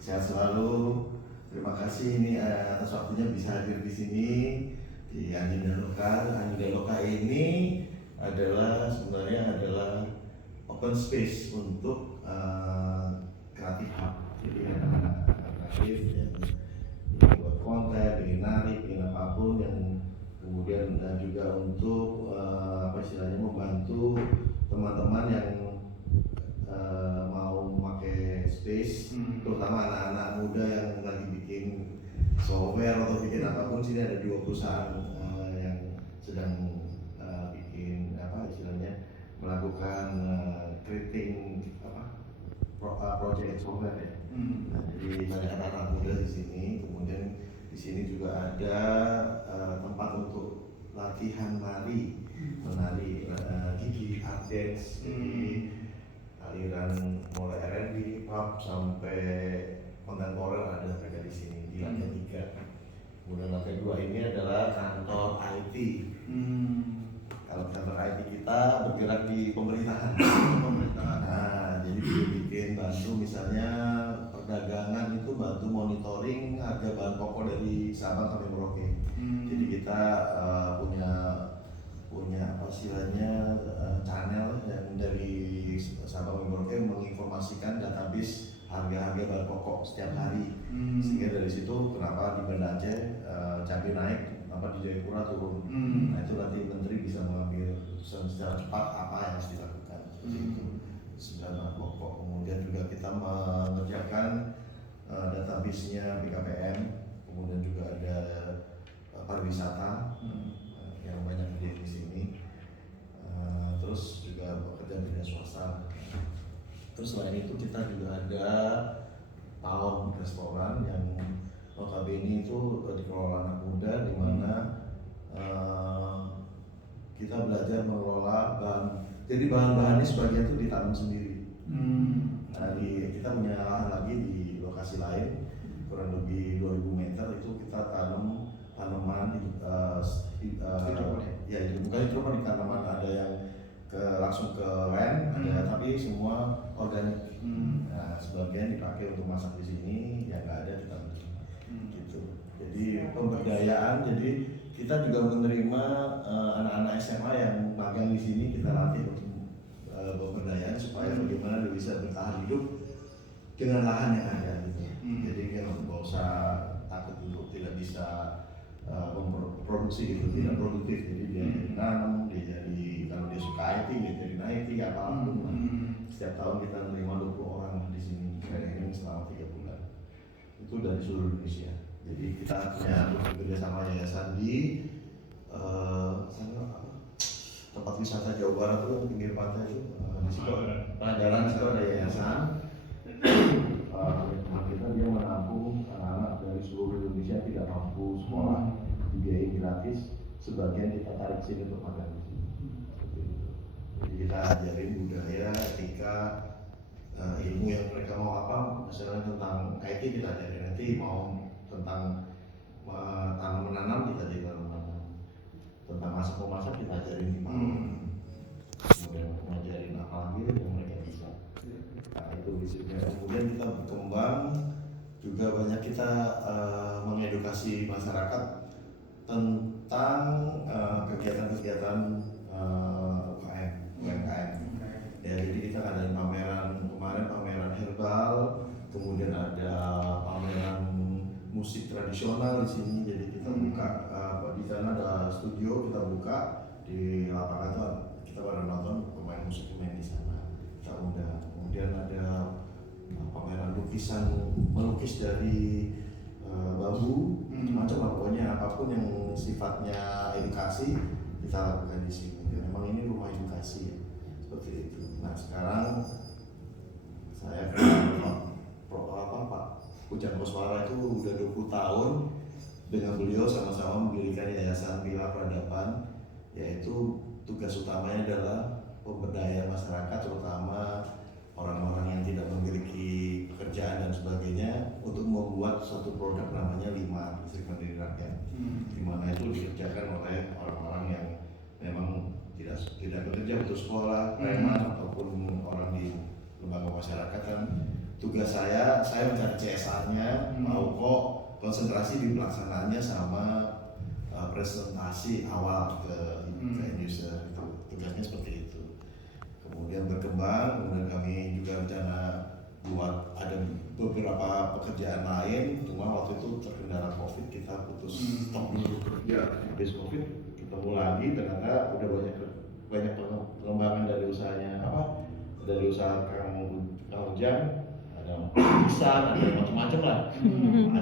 Sehat selalu. Terima kasih ini atas waktunya bisa hadir di sini di Anjingan Loka. Anjingan Loka ini sebenarnya adalah open space untuk kreatif hub. Jadi anak-anak kreatif yang buat konten, ingin nari, ingin apapun yang kemudian juga untuk membantu teman-teman yang mau memakai space, terutama anak-anak muda yang lagi bikin software atau bikin apapun. Sini ada 2 perusahaan yang sedang bikin melakukan creating project software ya. Nah, jadi banyak anak-anak muda di sini. Kemudian di sini juga ada tempat untuk latihan menari gigi art dance. Jadi aliran mulai R&B, pop sampai kontemporer ada mereka di sini di lantai 3. Kemudian lantai 2 ini adalah kantor IT. Kalau kantor IT kita bergerak di pemerintahan. Nah, jadi bikin bantu misalnya perdagangan itu bantu monitoring harga bahan pokok dari Sabang sampai Merauke. Jadi kita punya channel yang dari Sabang Merauke menginformasikan database harga-harga bahan pokok setiap hari. Sehingga dari situ kenapa di Banda Aceh cabai naik, kenapa di Jayapura turun. Nah itu nanti menteri bisa mengambil keputusan secara cepat apa yang harus dilakukan. Itu 9 bahan pokok. Kemudian juga kita mengerjakan database-nya BKPM. Kemudian juga ada pariwisata yang banyak di sini. Terus juga bekerja di swasta. Terus selain itu kita juga ada Taon restoran yang notabene itu dikelola anak muda, di mana kita belajar mengelola bahan. Jadi bahan-bahannya sebagian itu ditanam sendiri. Nah, kita punya lahan lagi di lokasi lain kurang lebih 2000 meter itu kita tanam tanaman ya itu bukan hidroponik, tanaman ada yang langsung ke land, ada tapi semua organik. Nah, sebagian dipakai untuk masak di sini, yang nggak ada kita gitu. Jadi pemberdayaan, jadi kita juga menerima anak-anak SMA yang magang di sini, kita latih untuk pemberdayaan supaya bagaimana dia bisa bertahan hidup dengan lahan yang ada gitu. Jadi dia nggak usah takut untuk tidak bisa memproduksi gitu, tidak produktif. Jadi dia jadi nanam, dia jadi kalau dia suka IT, dia jadi IT apapun. Setiap tahun kita menerima 20 orang di sini training selama 3 bulan. Itu dari seluruh Indonesia. Jadi kita punya bekerja sama yayasan di tempat wisata Jawa Barat itu pinggir pantai itu di situ Pangandaran, situ ada yayasan. Kita dia menampung anak-anak dari seluruh Indonesia tidak mampu sekolah, dibiayai gratis, sebagian kita tarik sini untuk makan di sini. Jadi kita ajarin budaya, etika, ilmu yang mereka mau apa, misalnya tentang IT kita ajarin, nanti mau tentang tanam menanam kita ajarin tanam menanam, tentang masak memasak kita ajarin gimana, kemudian ngajarin apa lagi yang mereka bisa. Nah itu basicnya. Kemudian kita berkembang juga banyak kita mengedukasi masyarakat tentang kegiatan-kegiatan UMKM. Ya, jadi kita ada pameran kemarin, pameran herbal, kemudian ada pameran musik tradisional di sini. Jadi kita buka di sana ada studio, kita buka di lapangan itu kita pada nonton pemain musik main di sana. Kita undang. Kemudian ada pameran melukis dari bambu, macam pokoknya apapun yang sifatnya edukasi kita lakukan di sini. Memang ini rumah edukasi seperti itu. Nah sekarang saya Pak Ujang Koswara itu udah 20 tahun dengan beliau sama-sama mendirikan Yayasan Pilar Peradaban, yaitu tugas utamanya adalah pemberdayaan masyarakat, terutama orang-orang yang tidak memiliki pekerjaan dan sebagainya, untuk membuat suatu produk namanya Lima Listrik Mandiri Rakyat, di mana itu dikerjakan oleh orang-orang yang memang tidak bekerja untuk sekolah, preman ataupun orang di lembaga masyarakat kan tugas saya mencari CSR-nya, mau kok konsentrasi di pelaksanaannya sama presentasi awal ke end user itu. Tugasnya seperti itu. Kemudian berkembang, kemudian kami juga rencana buat ada beberapa pekerjaan lain, cuma waktu itu terkendala COVID kita putus stop dulu. Habis COVID ketemu lagi, ternyata udah banyak pengembangan dari usahanya dari usaha Kang Ujang, ada bisa, ada macam-macam lah.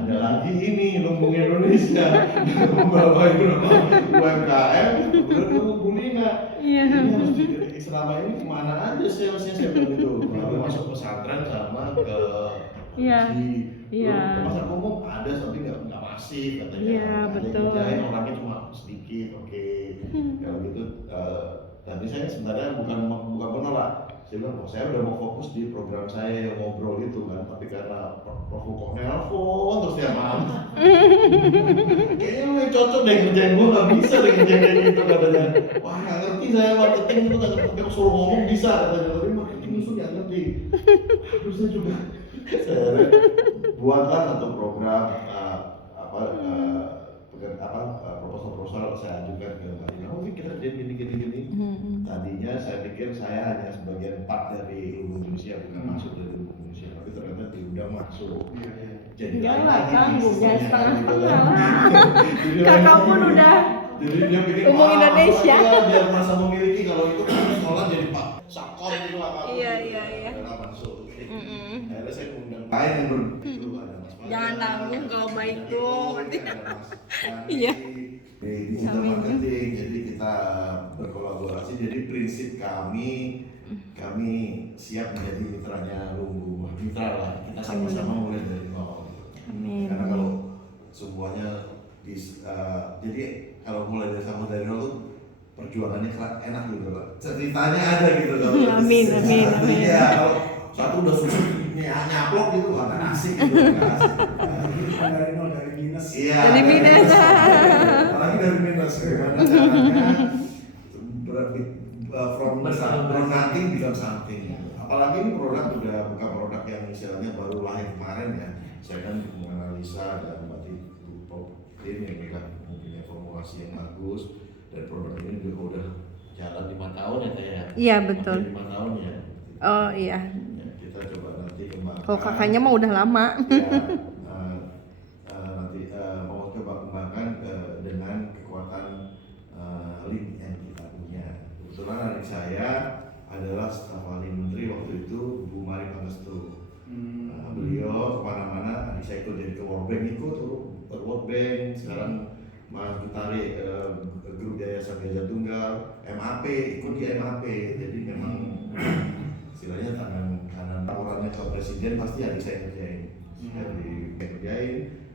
Ada lagi ini Lumbung Indonesia membawa UMKM, kemudian Bu Lina. Ini harus selama ini kemana aja salesnya saya bilang gitu. Lalu masuk pesantren sama ke ke pasar umum ada tapi nggak masif katanya. Iya, betul. Kerjain orangnya cuma sedikit, oke. Kalau gitu, tapi saya sebenarnya bukan menolak. Saya bilang, saya udah mau fokus di program saya yang ngobrol itu kan, tapi karena Prof kok nelpon terus tiap malam. Kayaknya lu yang cocok deh ngerjain, gue nggak bisa deh ngerjain kayak gitu katanya. Wah nggak ngerti saya marketing itu nggak ngerti, aku suruh ngomong bisa katanya, tapi marketing itu nggak ngerti. Terus saya juga saya buatlah satu program proposal saya ajukan ke Mbak Dina. Oh kita kerjain gini. Tadinya saya pikir saya hanya sebagian part dari Lumbung Indonesia, bukan masuk dari Lumbung Indonesia, tapi ternyata diundang masuk. Jadi jangan setengah-setengah. Kakak pun udah jadi dia pikir Lumbung Indonesia. Biar merasa memiliki, kalau itu kan sekolah jadi Pak Sakor gitu apa. Iya. Masuk. Akhirnya saya undang lain yang itu ada Mas. Jangan nanggung kalau baik tuh. Iya. Di digital marketing, jadi kita berkolaborasi. Jadi prinsip kami siap menjadi mitranya Lumbung, mitra lah. Kita sama-sama mulai dari nol. Amin. Karena kalau semuanya jadi kalau mulai dari nol tuh perjuangannya enak gitu loh. Ceritanya ada gitu loh. Amin. Iya, kalau satu udah susah nyaplok gitu kan asik gitu kan. Dari nol, dari minus. Iya. Dari minus. Apalagi dari minus gimana caranya from nothing become something. Apalagi ini produk udah bukan produk yang istilahnya baru lahir kemarin ya. Saya kan menganalisa dan berarti tim yang mereka mempunyai formulasi yang bagus, dan produk ini juga udah jalan 5 tahun ya Teh ya. Iya betul. 5 tahun ya. Oh iya. Kita coba nanti kembangkan. Kalau kakaknya mah udah lama. Nanti mau coba kembangkan dengan kekuatan link yang kita punya. Kebetulan adik saya adalah staf ahli menteri waktu itu, Bu Mari Pangestu. Beliau kemana-mana, adik saya ikut jadi ke World Bank, World Bank. Sekarang Mas Butari grup Yayasan Gajah Tunggal, MAP, ikut di MAP. Jadi memang istilahnya tangan kanan tawarannya ke presiden pasti adik saya kerjain.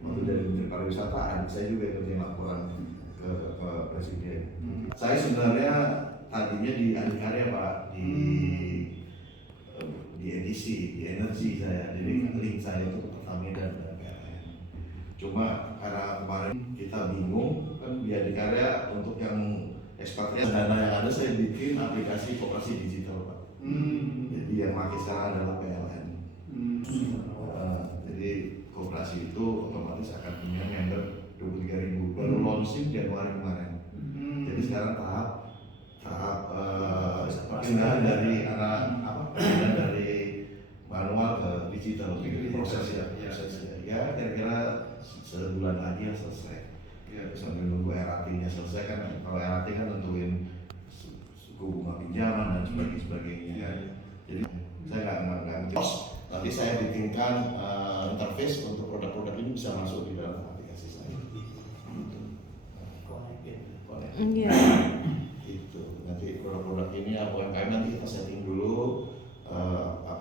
Waktu dari Menteri Pariwisata adik saya juga kerjain laporan ke presiden. Saya sebenarnya tadinya di Adikarya Pak, di edisi, di energi saya, jadi link saya itu Pertamina dan PLN. Cuma karena kemarin kita bingung kan di Adikarya untuk yang ekspatriat dana yang ada, saya bikin aplikasi koperasi digital Pak. Jadi yang pakai sekarang adalah PLN. Jadi koperasi itu otomatis akan punya member 23.000, baru launching Januari kemarin. Jadi sekarang tahap perpindahan dari perpindahan dari manual ke digital, prosesnya. Ya kira-kira sebulan lagi ya selesai. Sambil nunggu RAT-nya selesai kan, kalau RAT kan tentuin suku bunga pinjaman dan sebagainya. Jadi saya nggak nanti saya bikinkan interface untuk produk-produk ini bisa masuk di dalam aplikasi saya. Iya. Gitu. Nanti produk-produk ini UMKM nanti kita setting dulu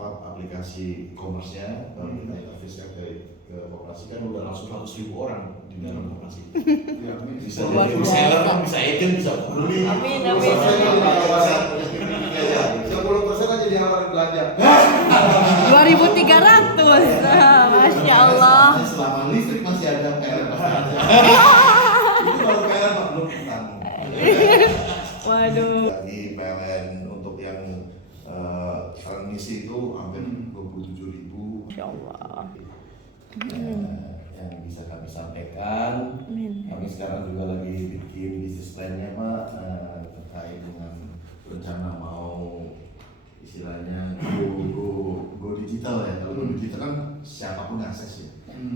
aplikasi e-commerce-nya, baru kita interface ke koperasi, kan udah langsung 100.000 orang di dalam koperasi. Bisa jadi reseller kan, bisa agent, bisa beli. Amin. 10% aja dia orang belanja. 2.300. Masya Allah. Selama listrik masih ada, PLN masih ada. Itu baru PLN belum petani. Waduh. Di PLN untuk yang transmisi itu hampir 27.000. Allah. Yang bisa kami sampaikan. Amin. Kami sekarang juga lagi bikin bisnis plan-nya Pak, terkait dengan rencana mau istilahnya go digital ya. Kalau go digital kan siapapun akses ya.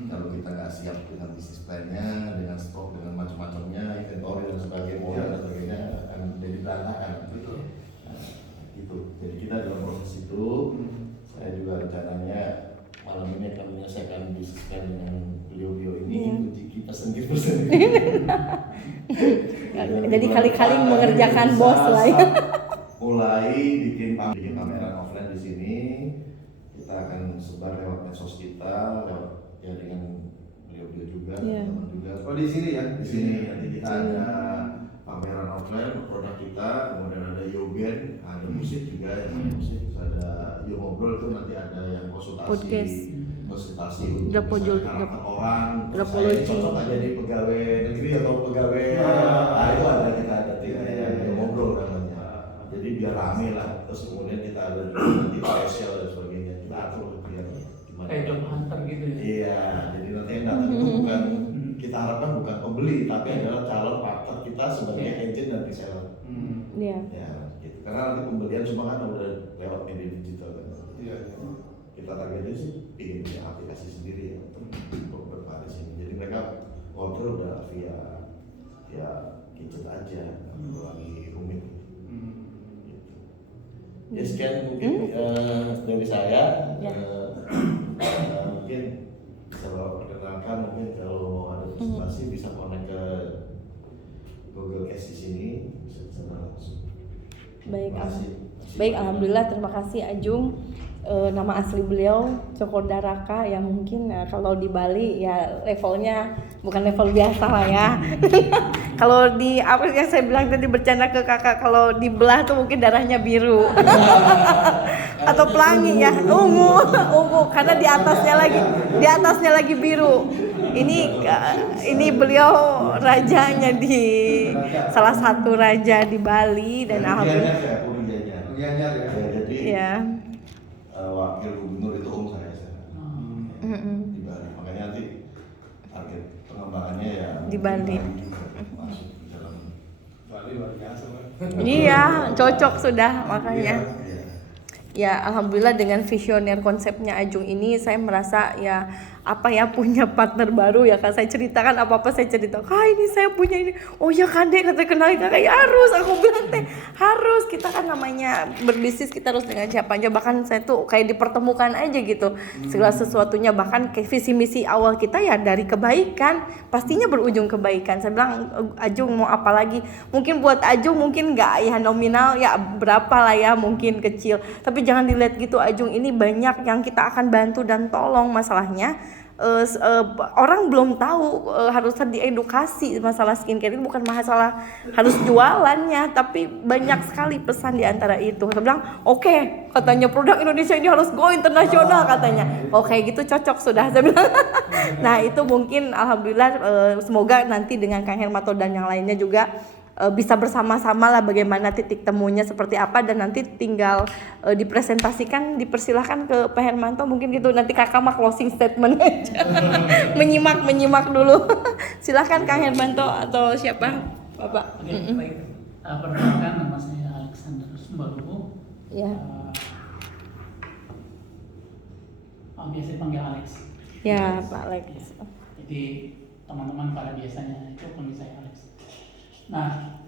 Kalau kita nggak siap dengan bisnis plan-nya, dengan stok, dengan macam-macamnya, inventory dan sebagainya, modal dan sebagainya akan jadi berantakan. Betul. Nah, gitu. Jadi kita dalam proses itu, saya juga rencananya malam ini akan menyelesaikan bisnis plan dengan beliau-beliau ini, uji kita sendiri. Jadi kali-kali mengerjakan bos lah ya. Mulai bikin pameran offline di sini, kita akan sebar lewat medsos kita, lewat ya dengan beliau-beliau juga, teman juga. Oh di sini ya? Di sini nanti kita ada pameran offline produk kita, kemudian ada Yogen, ada musik juga yang musik, terus ada Yo Ngobrol itu nanti ada yang konsultasi untuk karakter orang. Terus saya cocok aja di pegawai negeri atau pegawai itu ada kita ada Yo Ngobrol namanya. Jadi biar rame lah. Terus kemudian kita ada nanti spesial dan sebagainya. Kita atur biar gimana. Kayak job hunter gitu ya? Iya, jadi nanti yang datang itu bukan kita harapkan bukan pembeli, tapi adalah calon partner kita sebagai agent dan reseller. Iya. Ya, gitu. Karena nanti pembelian semua kan udah lewat media digital kan. Iya. Kita targetnya sih ingin punya aplikasi sendiri ya untuk berbaris ini. Jadi mereka order udah via gadget aja, nggak perlu lagi rumit. Gitu. Ya sekian mungkin dari saya. Mungkin bisa perkenalkan, mungkin kalau mau ada presentasi bisa connect ke Google Cast di sini, bisa langsung. Baik, alhamdulillah, terima kasih Ajung. Nama asli beliau Cokorda Raka, yang mungkin kalau di Bali ya levelnya bukan level biasa lah ya. Kalau di apa yang saya bilang tadi bercanda ke kakak, kalau dibelah tuh mungkin darahnya biru atau pelangi ya, ungu karena di atasnya lagi biru. Ini beliau rajanya di salah satu raja di Bali dan alhamdulillah. Gianyar ya. Jadi Ya. Wakil gubernur itu saya di Bali. Makanya nanti target pengembangannya ya Di Bali. Masuk di dalam Bali luar biasa Pak. Iya, cocok sudah makanya. Iya. Ya, alhamdulillah dengan visioner konsepnya Ajung ini saya merasa ya punya partner baru ya. Kan saya ceritakan apa-apa saya cerita. Ini saya punya ini. Oh ya kan Dek, kata kenalin Kakak, ya harus, aku bilang teh harus. Kita kan namanya berbisnis, kita harus dengan siapa aja. Bahkan saya tuh kayak dipertemukan aja gitu. Segala sesuatunya, bahkan kayak visi misi awal kita ya dari kebaikan, pastinya berujung kebaikan. Saya bilang Ajung mau apa lagi? Mungkin buat Ajung mungkin nggak ya nominal ya berapa lah ya, mungkin kecil. Tapi jangan dilihat gitu, Ajung ini banyak yang kita akan bantu dan tolong. Masalahnya orang belum tahu, harus diedukasi masalah skincare. Ini bukan masalah harus jualannya, tapi banyak sekali pesan di antara itu. Saya bilang oke, katanya produk Indonesia ini harus go internasional katanya. Oke, gitu cocok sudah, saya bilang. Nah itu mungkin alhamdulillah, semoga nanti dengan Kang Hermanto dan yang lainnya juga bisa bersama-sama lah bagaimana titik temunya seperti apa, dan nanti tinggal dipresentasikan, dipersilahkan ke Pak Hermanto mungkin gitu. Nanti kakak mah closing statement aja. menyimak dulu. Silahkan Kang Hermanto atau siapa Bapak. Oke, baik. Perkenalkan, nama saya Alexander Sumbarubu. Ya. Biasa dipanggil Alex. Ya Pak Alex. Jadi teman-teman pada biasanya itu panggil saya Alex. Nah,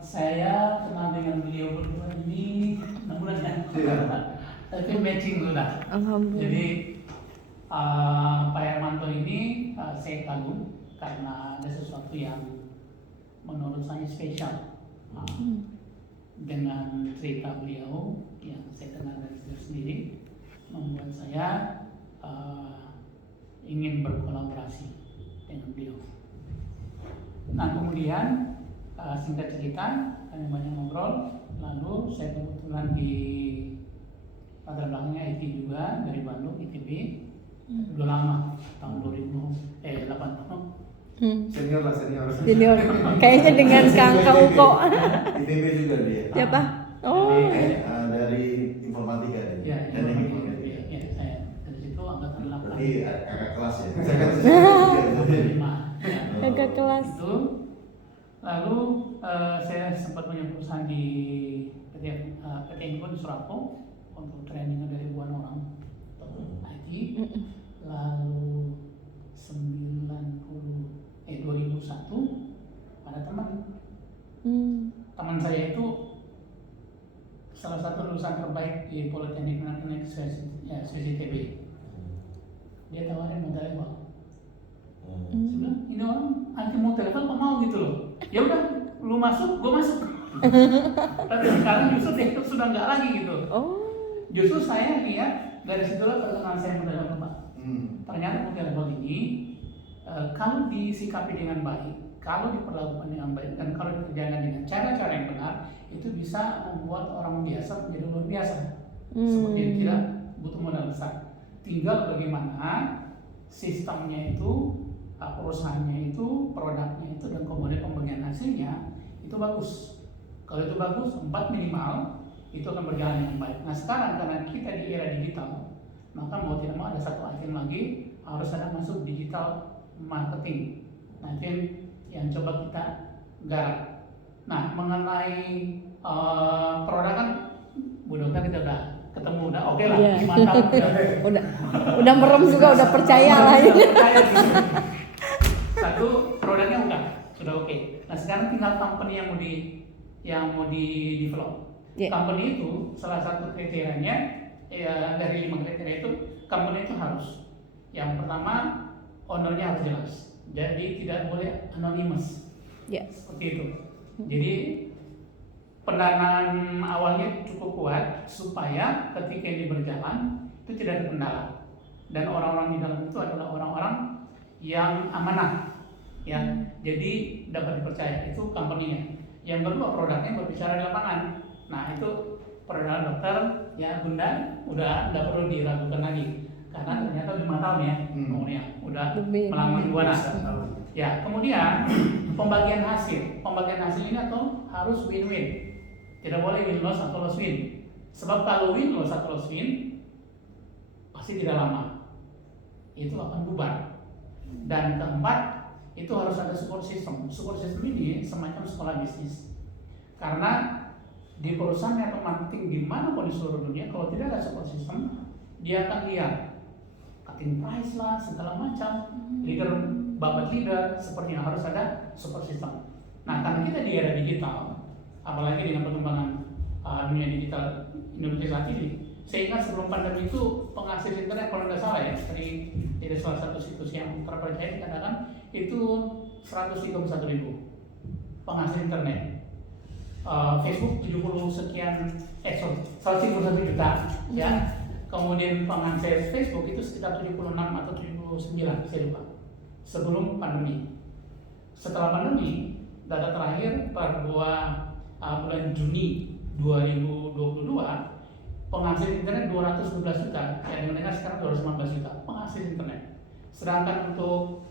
saya kenal dengan beliau berdua ini 6 bulan ya. Tapi matching sudah. Alhamdulillah. Jadi Pak Hermanto ini saya kagum karena ada sesuatu yang menurut saya spesial. Dengan cerita beliau yang saya kenal dari beliau sendiri, membuat saya ingin berkolaborasi dengan beliau. Nah kemudian singkat cerita, kami banyak ngobrol, lalu saya kebetulan di latar belakangnya IT juga dari Bandung, ITB. Udah lama, tahun 2008. Senior lah, senior. Junior. Kayaknya dengan Kang Uko. ITB juga dia. Siapa? Oh. Dari informatika dia. Ya, saya dari situ Berarti kakak kelas ya? Lima. Ya. Kakak kelas. Itu. Lalu saya sempat punya perusahaan di PT Info di Surakarta untuk training dari ribuan orang IT. Lalu 2001 ada teman saya itu salah satu lulusan terbaik di Politeknik CCTB. Dia tawarin modal level. Saya bilang, ini orang anti modal level kok mau gitu loh. Ya udah, lu masuk, gue masuk. Tapi sekarang justru dia sudah nggak lagi gitu. Justru saya lihat dari situlah perkenalan saya modal level, Pak. Ternyata modal level ini kalau disikapi dengan baik, kalau diperlakukan dengan baik, dan kalau dikerjakan dengan cara-cara yang benar, itu bisa membuat orang biasa menjadi luar biasa. Seperti yang tidak butuh modal besar. Tinggal bagaimana sistemnya itu, perusahaannya itu, produknya itu, dan kemudian pembagian hasilnya itu bagus. Kalau itu bagus, 4 minimal, itu akan berjalan dengan baik. Nah sekarang karena kita di era digital, maka mau tidak mau ada satu item lagi, harus ada masuk digital marketing. Nah itu yang coba kita garap. Nah mengenai produk kan Bu Dokter kita udah ketemu, udah oke lah, 5 tahun udah merem juga, udah percaya lah ya. Percaya gitu. Satu produknya sudah oke. Nah sekarang tinggal company yang mau di develop. Company itu salah satu kriterianya ya, dari 5 kriteria itu company itu harus yang pertama ownernya harus jelas, jadi tidak boleh anonymous. Seperti itu. Jadi pendanaan awalnya cukup kuat supaya ketika ini berjalan itu tidak ada kendala, dan orang-orang di dalam itu adalah orang-orang yang amanah, ya. Jadi dapat dipercaya, itu company-nya. Yang kedua produknya berbicara di lapangan. Nah itu produk dokter ya Bunda udah tidak perlu diragukan lagi, karena ternyata 5 tahun ya kemudian udah melanglang buana. Ya kemudian pembagian hasil ini atau harus win-win, tidak boleh win loss atau loss win. Sebab kalau win loss atau loss win pasti tidak lama itu akan bubar. Dan keempat itu harus ada support system. Support system ini semacam sekolah bisnis, karena di perusahaan atau marketing dimanapun di seluruh dunia, kalau tidak ada support system, dia akan lihat cutting price lah, segala macam, babat leader, sepertinya harus ada support system. Nah karena kita di era digital, apalagi dengan perkembangan dunia digital Indonesia saat ini, saya ingat sebelum pandemi itu pengakses internet kalau tidak salah ya, dari salah satu situs yang terpercaya dikatakan itu 131.000 pengakses internet. Facebook 151 juta ya. Kemudian pengakses Facebook itu sekitar 76 atau 79 saya lupa. Sebelum pandemi. Setelah pandemi, data terakhir pada bulan Juni 2022 pengakses internet 211 juta, yang dengan sekarang 215 juta pengakses internet. Sedangkan untuk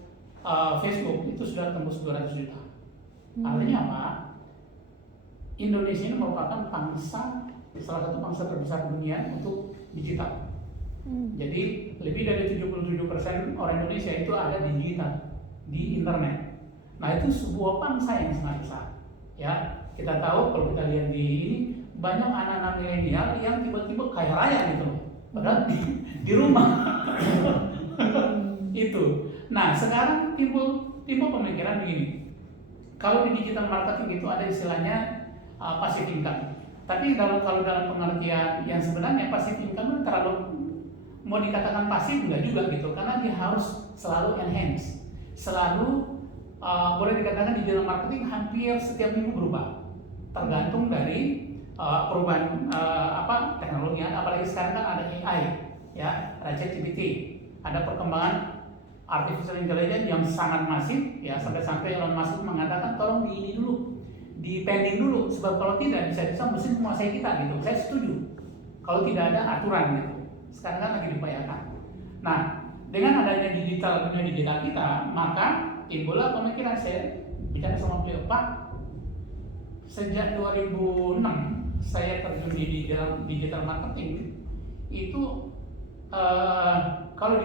Facebook itu sudah tembus 200 juta. Artinya apa? Indonesia ini merupakan salah satu bangsa terbesar dunia untuk digital. Jadi lebih dari 77% orang Indonesia itu ada di digital, di internet. Nah itu sebuah bangsa yang sangat besar. Ya kita tahu kalau kita lihat di banyak anak-anak milenial yang tiba-tiba kaya raya gitu, padahal di rumah. Itu. Nah sekarang timbul pemikiran begini. Kalau di digital marketing itu ada istilahnya passive income. Tapi kalau dalam pengertian yang sebenarnya passive income terlalu mau dikatakan pasif enggak juga gitu, karena dia harus selalu enhance, selalu boleh dikatakan digital marketing hampir setiap minggu berubah, tergantung dari perubahan teknologi. Apalagi sekarang kan ada AI, ya, ada ChatGPT, ada perkembangan artificial intelligence yang sangat masif, ya, sampai Elon Musk mengatakan tolong dipending dulu, sebab kalau tidak bisa mesin menguasai kita gitu. Saya setuju kalau tidak ada aturan gitu. Sekarang kan lagi diupayakan. Nah, dengan adanya dunia digital kita, maka timbullah pemikiran saya bicara sama beliau, Pak. Sejak 2006 saya terjun di digital marketing itu kalau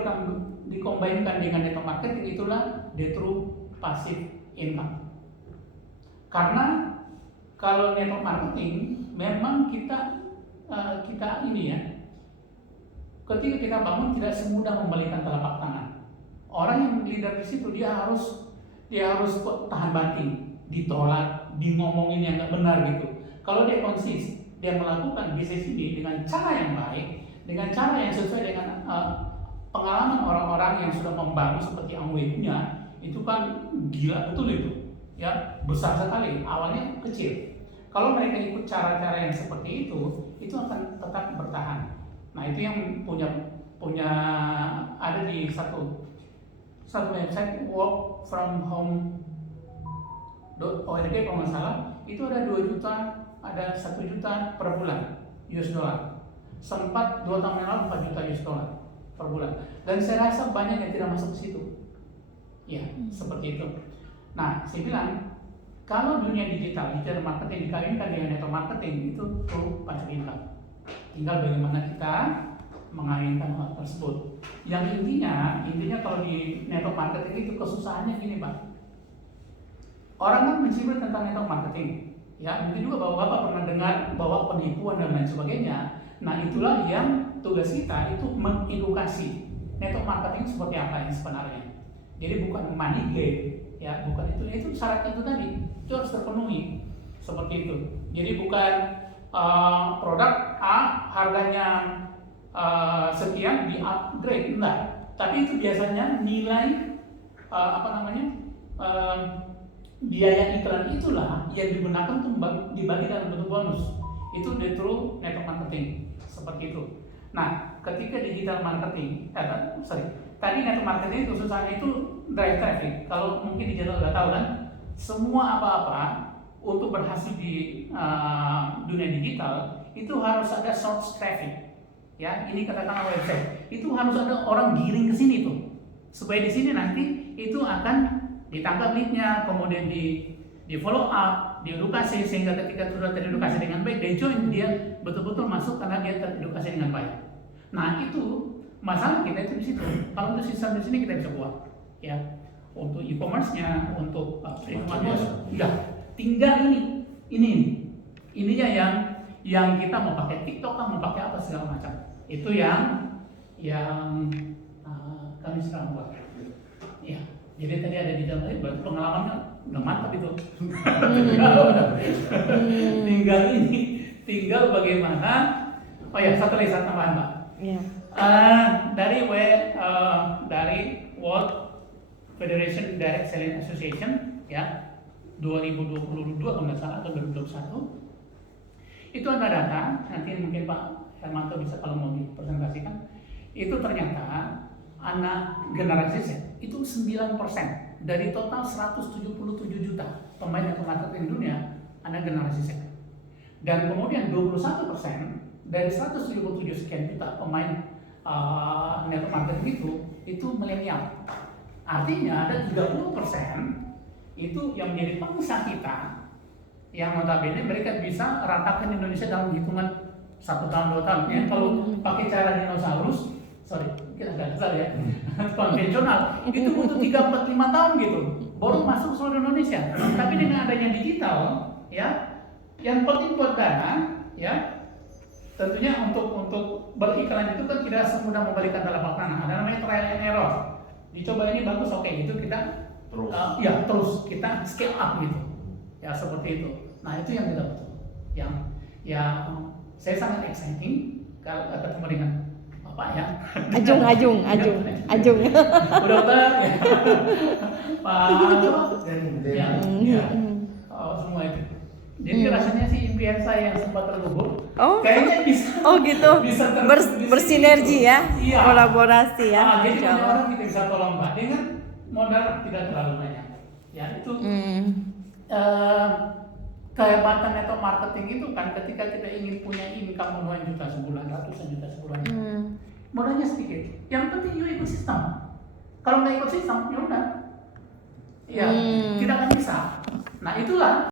dikombinkan dengan network marketing itulah the true passive income. Karena kalau network marketing memang kita ini ya, ketika kita bangun tidak semudah membalikan telapak tangan. Orang yang leader di situ dia harus tahan banting, ditolak, ngomongin yang nggak benar gitu. Kalau dia konsis, dia melakukan bisnis ini dengan cara yang baik, dengan cara yang sesuai dengan pengalaman orang-orang yang sudah membangun seperti Amway punya, itu kan gila betul itu, ya besar sekali. Awalnya kecil. Kalau mereka ikut cara-cara yang seperti itu akan tetap bertahan. Nah itu yang punya ada di satu website work from home.org kalau nggak salah, itu ada 2 juta, ada 1 juta per bulan US dollar. Sempat 2 tahun yang lalu 4 juta US dollar per bulan. Dan saya rasa banyak yang tidak masuk ke situ. Ya, seperti itu. Nah, saya bilang kalau dunia digital marketing dikawinkan dengan network marketing itu true passive income. Tinggal bagaimana kita mengawinkan hal tersebut. Yang intinya kalau di network marketing itu kesusahannya gini, Pak. Orang kan mencibir tentang network marketing. Ya, mungkin juga Bapak pernah dengar bahwa penipuan dan lain sebagainya. Nah, itulah yang tugas kita itu mengedukasi network marketing seperti apa yang sebenarnya. Jadi bukan money game, ya, bukan itu syarat itu tadi. Itu harus terpenuhi. Seperti itu. Jadi bukan produk A harganya sekian di upgrade, enggak. Tapi itu biasanya nilai biaya iklan itulah yang digunakan untuk dibagi dalam bentuk bonus. Itu the true network marketing, seperti itu. Nah, ketika digital marketing, tadi network marketing khususnya itu drive traffic. Kalau mungkin di channel udah tahu kan, semua apa-apa untuk berhasil di dunia digital itu harus ada source traffic. Ya, ini katakanlah website. Itu harus ada orang giring ke sini tuh. Supaya di sini nanti itu akan ditangkap lead-nya, kemudian di follow up, diedukasi sehingga ketika sudah teredukasi dengan baik, dia join, dia betul-betul masuk karena dia teredukasi dengan baik. Nah, itu masalah kita itu di situ. Kalau untuk sistem di sini kita bisa buat, ya. Untuk e-commerce-nya, untuk ya, tinggal ininya yang kita mau pakai TikTok kan, mau pakai apa segala macam. Itu yang kami sekarang buat. Ya. Jadi tadi ada di dalam tadi, berarti pengalamannya udah mantap itu. tinggal bagaimana. Oh ya, satu lagi tambahan, Pak. Yeah. Dari World Federation Direct Selling Association, ya, 2022 kalau nggak salah atau 2021, itu ada data. Nanti mungkin Pak Hermanto bisa kalau mau dipresentasikan. Itu ternyata anak generasi Z itu 9% dari total 177 juta pemain network marketing dunia, anak generasi Z. Dan kemudian 21% dari 177 sekian juta pemain network marketing itu milenial. Artinya ada 30% itu yang menjadi pengusaha kita, yang notabene mereka bisa ratakan Indonesia dalam hitungan 1 tahun 2 tahun. Ya, kalau pakai cara dinosaurus, kita agak besar ya, konvensional, itu butuh 3, 4, 5 tahun gitu, baru masuk seluruh Indonesia. Tapi dengan adanya digital, ya, yang penting buat dana, ya, tentunya untuk beriklan itu kan tidak semudah membalikan telapak tangan. Ada namanya trial and error. Dicoba ini bagus, oke, itu kita terus kita scale up gitu, ya, seperti itu. Nah, itu yang kita butuh, yang saya sangat exciting kalau ketemu dengan Bapak ya. Ajung. Udah ya. Pak ya. Semua itu. Jadi rasanya sih impian saya yang sempat terlubur. Kayaknya bisa. Oh gitu. Bisa bersinergi ya. Iya. Kolaborasi ya. Jadi banyak orang kita bisa tolong Mbak dengan modal tidak terlalu banyak. Ya itu. Kehebatan network marketing itu kan ketika kita ingin punya income puluhan juta sebulan, ratusan juta sebulan, modalnya sedikit. Yang penting you ikut sistem. Kalau nggak ikut sistem, ya udah, ya tidak akan bisa. Nah itulah